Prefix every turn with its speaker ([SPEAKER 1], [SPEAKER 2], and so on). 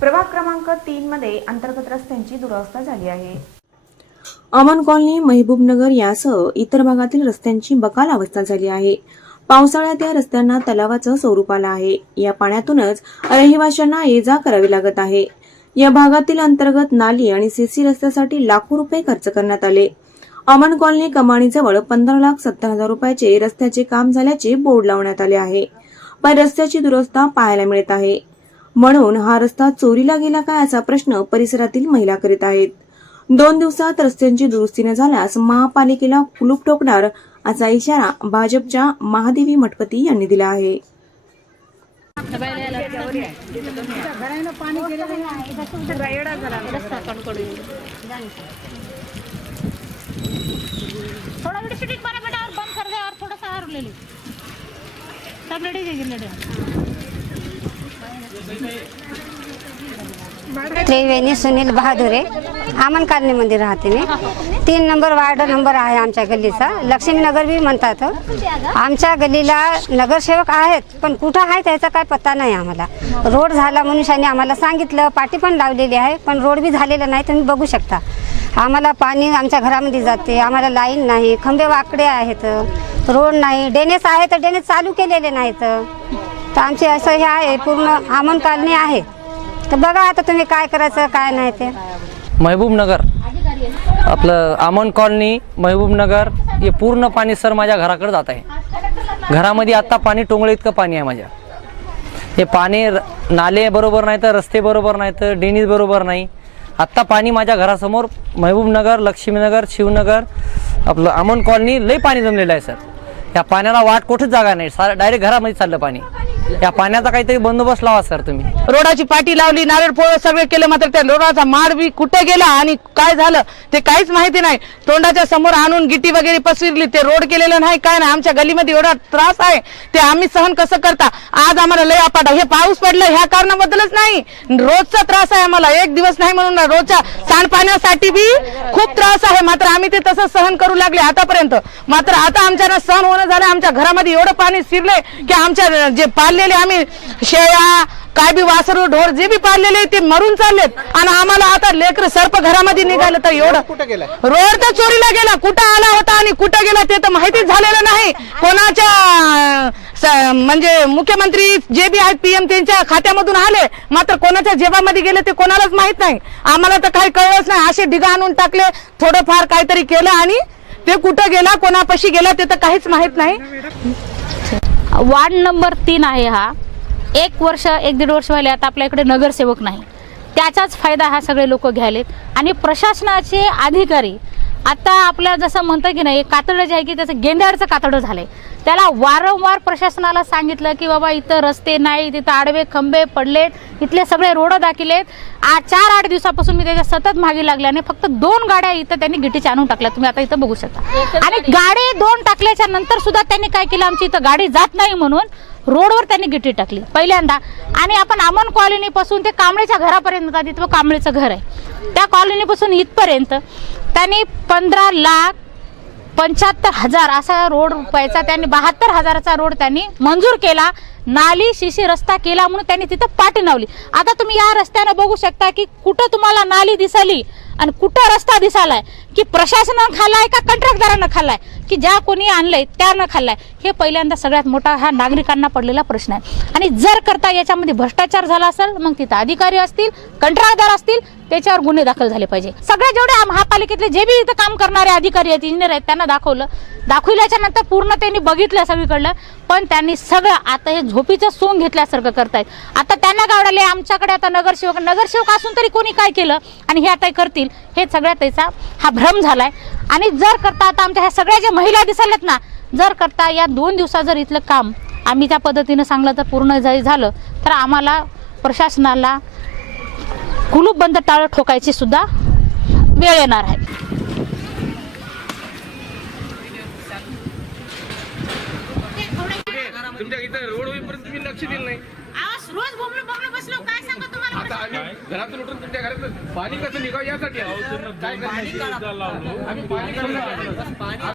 [SPEAKER 1] प्रभाग क्रमांक तीन मध्ये अंतर्गत रस्त्यांची दुरवस्था झाली आहे.
[SPEAKER 2] अमन कॉलनी महबूबनगर यासह इतर भागातील रस्त्यांची बकाल अवस्था झाली आहे. पावसाळ्यात या रस्त्यांना तलावाचं स्वरूप आलं आहे. या पाण्यातूनच रहिवाशांना ये जा करावी लागत आहे. या भागातील अंतर्गत नाली आणि सीसी रस्त्यासाठी लाखो रुपये खर्च करण्यात आले. अमन कॉलनी कमानीजवळ पंधरा लाख सत्तर हजार रुपयाचे रस्त्याचे काम झाल्याचे बोर्ड लावण्यात आले आहे. पण रस्त्याची दुरवस्था पाहायला मिळत आहे. म्हणून हा रस्ता चोरीला गेला काय असा प्रश्न परिसरातील महिला करीत आहेत. दोन दिवसात रस्त्यांची दुरुस्ती न झाल्यास महापालिकेला कुलूप ठोकणार असा इशारा भाजपच्या महादेवी मठपती यांनी दिला आहे.
[SPEAKER 3] थोड़ा
[SPEAKER 4] त्रिवेणी सुनील बहादुरे आमन कॉलनीमध्ये राहते मी. तीन नंबर वार्ड नंबर आहे आमच्या गल्लीचा. लक्ष्मीनगर बी म्हणतात आमच्या गल्लीला नगरसेवक आहेत पण कुठं आहे त्याचा काय पत्ता नाही आम्हाला. रोड झाला मनुष्याने आम्हाला सांगितलं पाटी पण लावलेली आहे पण रोड बी झालेला नाही तुम्ही बघू शकता. आम्हाला पाणी आमच्या घरामध्ये जाते आम्हाला लाईन नाही खंबे वाकडे आहेत रोड नाही डेनेस आहे तर डेनेस चालू केलेले नाहीत. तर आमचे असं हे आहे पूर्ण आमन कालनी आहे. तर बघा आता तुम्ही काय करायचं काय नाही ते.
[SPEAKER 5] महबूबनगर आपलं आमन कॉलनी महबूबनगर हे पूर्ण पाणी सर माझ्या घराकडे जात आहे. घरामध्ये आत्ता पाणी टोंगळे इतकं पाणी आहे माझ्या. हे पाणी र- नाले बरोबर नाही तर रस्ते बरोबर नाही तर डेनीज बरोबर नाही. आत्ता पाणी माझ्या घरासमोर महबूबनगर लक्ष्मीनगर शिवनगर आपलं आमन कॉलनी लई पाणी जमलेलं आहे सर. या पाण्याला वाट कुठेच जागा नाही. सारा डायरेक्ट घरामध्ये चाललं पाणी. या पाण्याचा काहीतरी बंदोबस्त लावा सर तुम्ही.
[SPEAKER 6] रोडाची पाटी लावली नारळ पोळ सगळे केले मात्र त्या रोडाचा माड बी कुठे गेला आणि काय झालं ते काहीच माहिती नाही. तोंडाच्या समोर आणून गिटी वगैरे पसरली ते रोड केलेलं नाही काय नाही आमच्या गलीमध्ये एवढा त्रास आहे ते आम्ही सहन कसं करता? आज आम्हाला लय अपाट हे पाऊस पडलं ह्या कारणाबद्दलच नाही. रोजचा त्रास आहे आम्हाला एक दिवस नाही म्हणून रोजच्या सांडपाण्यासाठी बी खूप त्रास आहे मात्र आम्ही ते तसं सहन करू लागले आतापर्यंत. मात्र आता आमच्या सहन होणं झालं आमच्या घरामध्ये एवढं पाणी शिरलंय की आमच्या जे पाळलेले आम्ही. शेळ्या काय बी वासरू ढोर जे बी पाळलेले ते मरून चाललेत. आणि आम्हाला आता लेकर सर्प घरामध्ये निघालं तर एवढं. रोड तर चोरीला गेला. कुठं आला होता आणि कुठं गेला ते तर माहितीच झालेलं नाही. कोणाच्या स- म्हणजे मुख्यमंत्री जे बी आहेत पीएम त्यांच्या खात्यामधून आले. मात्र कोणाच्या जेबामध्ये गेले ते कोणालाच माहीत नाही. आम्हाला तर काही कळलंच नाही. असे ढिगा आणून टाकले थोडंफार काहीतरी केलं आणि ते कुठं गेला कोणापाशी गेला ते तर काहीच माहीत नाही.
[SPEAKER 3] वार्ड नंबर तीन आहे हा. एक वर्ष एक दीड वर्ष व्हायला आता आपल्या इकडे नगरसेवक नाही. त्याचाच फायदा हा सगळे लोक घ्यायलेत. आणि प्रशासनाचे अधिकारी आता आपल्या जसं म्हणतं की नाही कातडं जे आहे की त्याचं गेंड्याचं कातडं झालंय. त्याला वारंवार प्रशासनाला सांगितलं की बाबा इथं रस्ते नाही तिथं आडवे खंबे पडलेत इथले सगळे रोड दाखिलेत. आ चार आठ दिवसापासून मी त्याच्या सतत मागे लागल्याने फक्त दोन गाड्या इथं त्यांनी गिटीच्या आणून टाकल्या तुम्ही आता इथं बघू शकता. आणि गाडी दोन टाकल्याच्या नंतर सुद्धा त्यांनी काय केलं? आमची इथं गाडी जात नाही म्हणून रोडवर त्यांनी गिटी टाकली पहिल्यांदा. आणि आपण अमन कॉलनीपासून ते कांबळेच्या घरापर्यंत का तिथं कांबळेचं घर आहे? त्या कॉलनीपासून इथपर्यंत. त्यांनी पंधरा लाख पंच्याहत्तर हजार असा रोड रुपयाचा त्यांनी बहात्तर हजाराचा रोड त्यांनी मंजूर केला. नाली शिशी रस्ता केला म्हणून त्यांनी तिथं पाठी लावली. आता तुम्ही या रस्त्यानं बघू शकता की कुठं तुम्हाला नाली दिसली आणि कुठं रस्ता दिसालाय. की प्रशासनानं खाल्लाय का कंत्राटदारानं खाल्लाय? की ज्या कोणी आणलंय त्यानं खाल्लाय? हे पहिल्यांदा सगळ्यात मोठा हा नागरिकांना पडलेला प्रश्न आहे. आणि जर करता याच्यामध्ये भ्रष्टाचार झाला असेल मग तिथं अधिकारी असतील कंत्राटदार असतील त्याच्यावर गुन्हे दाखल झाले पाहिजे. सगळे जेवढे महापालिकेतले जे बी इथं काम करणारे अधिकारी आहेत इंजिनियर आहेत त्यांना दाखवलं. दाखवल्याच्या नंतर पूर्ण त्यांनी बघितलं सगळीकडलं. पण त्यांनी सगळं आता हे झोपीचं सोंग घेतल्यासारखं करतायत. आता त्यांना गावडाले आमच्याकडे आता नगरसेवक नगरसेवक असून तरी कोणी काय केलं? आणि हे आता करतील. हे सगळ्या त्याचा हा भ्रम झालाय. आणि जर करता आता आमच्या ह्या सगळ्या ज्या महिला दिसल्यात ना जर करता या दोन दिवसात जर इथलं काम आम्ही त्या पद्धतीनं सांगलं तर पूर्ण जरी झालं तर आम्हाला प्रशासनाला कुलूप बंद टाळं ठोकायची सुद्धा वेळ येणार आहे.
[SPEAKER 7] तुमच्या इथं रोड होईपर्यंत तुम्ही लक्ष दिलं नाही
[SPEAKER 3] रोज बोंबलो बोंबलो बसलो काय सांगतो तुम्हाला
[SPEAKER 7] आता आम्ही घरातून उठून तुमच्या घरात पाणी कसं निघावं यासाठी आलो. काय? आम्ही पाणी.